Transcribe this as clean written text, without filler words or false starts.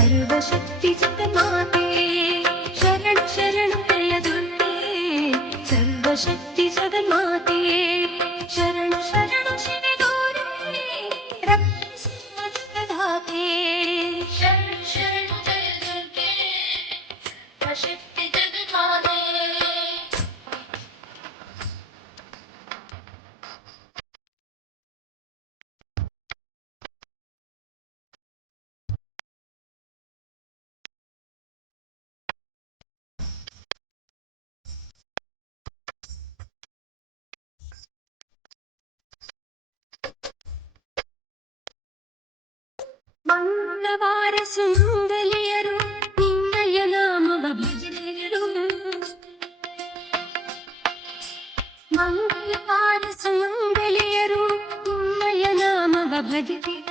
ಸರ್ವಶಕ್ತಿ ಜಗನ್ಮಾತೆ ಶರಣ ಶರಣ ಜಯ ದುರ್ಗೆ ಸರ್ವಶಕ್ತಿ ಜಗನ್ಮಾತೆ ಶರಣ ಶರಣ ಶಿವೆ ಗೌರಿ ರಕ್ಷಿಸಿ ಜಗದಾತೆ ಶರಣ ಶರಣ ಜಯ ದುರ್ಗೆ ಸರ್ವಶಕ್ತಿ ಜಗನ್ಮಾತೆ. ಮಂಗಳವಾರ ಸುಂದಲಿಯರು ನಿನ್ನಯ ನಾಮವ ಭಜಿಸಿದರು. ಮಂಗಳವಾರ ಸುಂದಲಿಯರು ನಿನ್ನಯ ನಾಮವ ಭಜಿಸಿದರು.